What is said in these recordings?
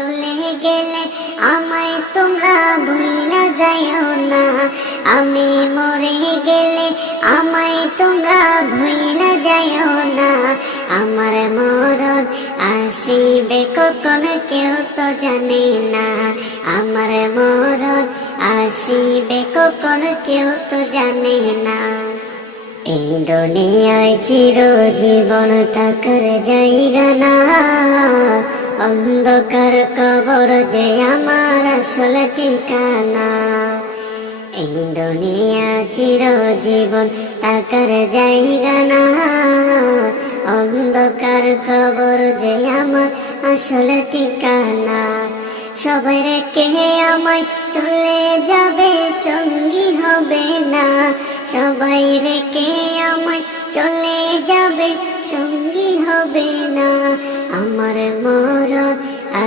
চলে গেলে আমায় তোমরা ভুইলা যাইও না, আমি মরে গেলে আমায় তোমরা ভুইলা যাইও না। আমার মরণ আসিবে কখন কেউ তো জানে না, আমার মরণ আসিবে কখন কেউ তো জানে না। এই দুনিয়ায় চিরজীবন থাকার জায়গা না, অন্ধকার কবর যে আমার আসল ঠিকানা। এই দুনিয়া চিরজীবন থাকার জায়গা না, অন্ধকার কবর যে আমার আসল ঠিকানা। সবাই রেখে আমায় চলে যাবে, সঙ্গী হবে না, সবাই রেখে আমায় চলে যাবে, সঙ্গী হবে না। আমার মরণ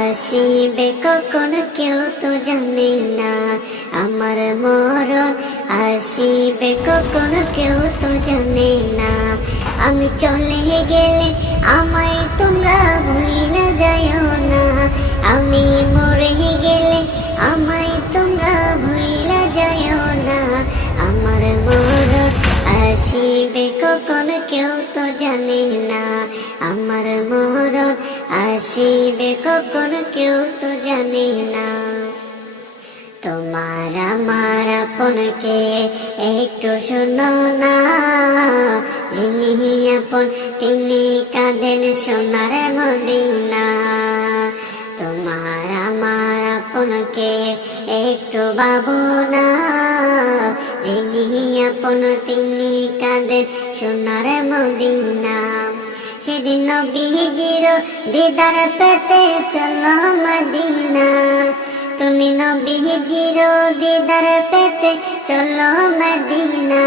আসিবে কখন কেউ তো জানে না, আমার মরণ আসিবে কখন কেউ তো জানে না। আমি চলে গেলে আমায় তোমরা ভুইলা যাইও না, আমি মরে গেলে আমায় তোমরা ভুইলা যাইও না। আমার মরণ আসিবে কখন কেউ তো জানে না, আমার মরণ আসিবে কখন কেউ তো জানে না। তোমার আমার আপনকে একটু শোনো না, যিনি আপন তিনি কাঁদেন সোনার মদিনা। তোমার আমার আপনকে একটু ভাবো না, যিনি আপন তিনি কাঁদেন সোনার মদিনা। সেদিন নবীজির দিদার পেতে চলো মদিনা, তুমি নবীজির দিদার পেতে চলো মদিনা।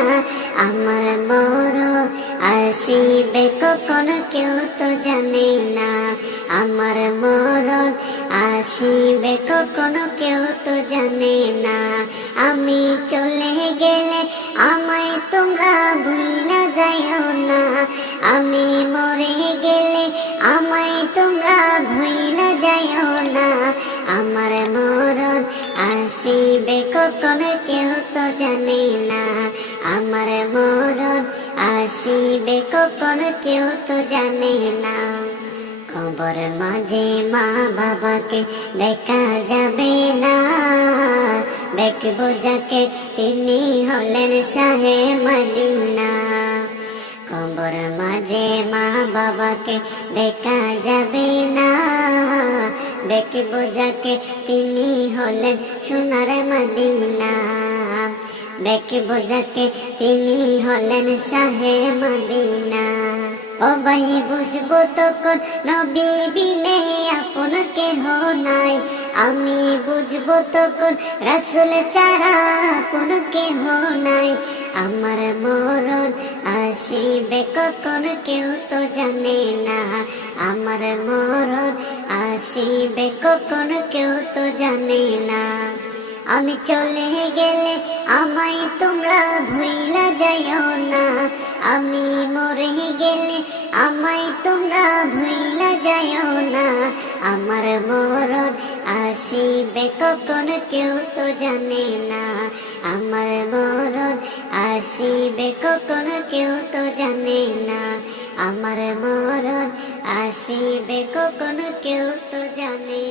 আমার মরণ আসিবে কখন কেউ তো জানে না, আমার মরণ আসিবে কখন কেউ তো জানে না। আমি চলে গেলে আমায় তোমরা ভুইলা যাইও না, আমি মরে গেলে আমায় তোমরা ভুইলা যাইও না। আমার মরণ আসিবে কখন কেউ তো জানে না, আমার মরণ আসিবে কখন কেউ তো জানে না। কবর মাঝে মা বাবাকে দেখা যাবে না, দেখবো যাকে তিনি হলেন শাহে মদিনা। কবর মাঝে মা বাবাকে দেখা যাবে না, দেখবো যাকে তিনি হলেন সোনার মদিনা। দেখবো যাকে তিনি হলেন শাহে মদিনা। ও ভাই বুঝবো তখন নবী বিনে আপন কেহ নাই, আমি বুঝবো তখন রাসূল ছাড়া আপন কেহ নাই। আমার মরণ আসিবে কখন কেউ তো জানে না, আমার মরণ আসিবে কখন কেউ তো জানে না। আমি চলে গেলে আমায় তোমরা ভুইলা যাইও না, আমি মরে গেলে আমায় তোমরা ভুইলা যাইও না। আমার মরণ আসিবে কখন কেউ তো জানে না, আমার মরণ আসিবে কখন কেউ তো জানে না, আমার মরণ আসিবে কখন কেউ তো জানে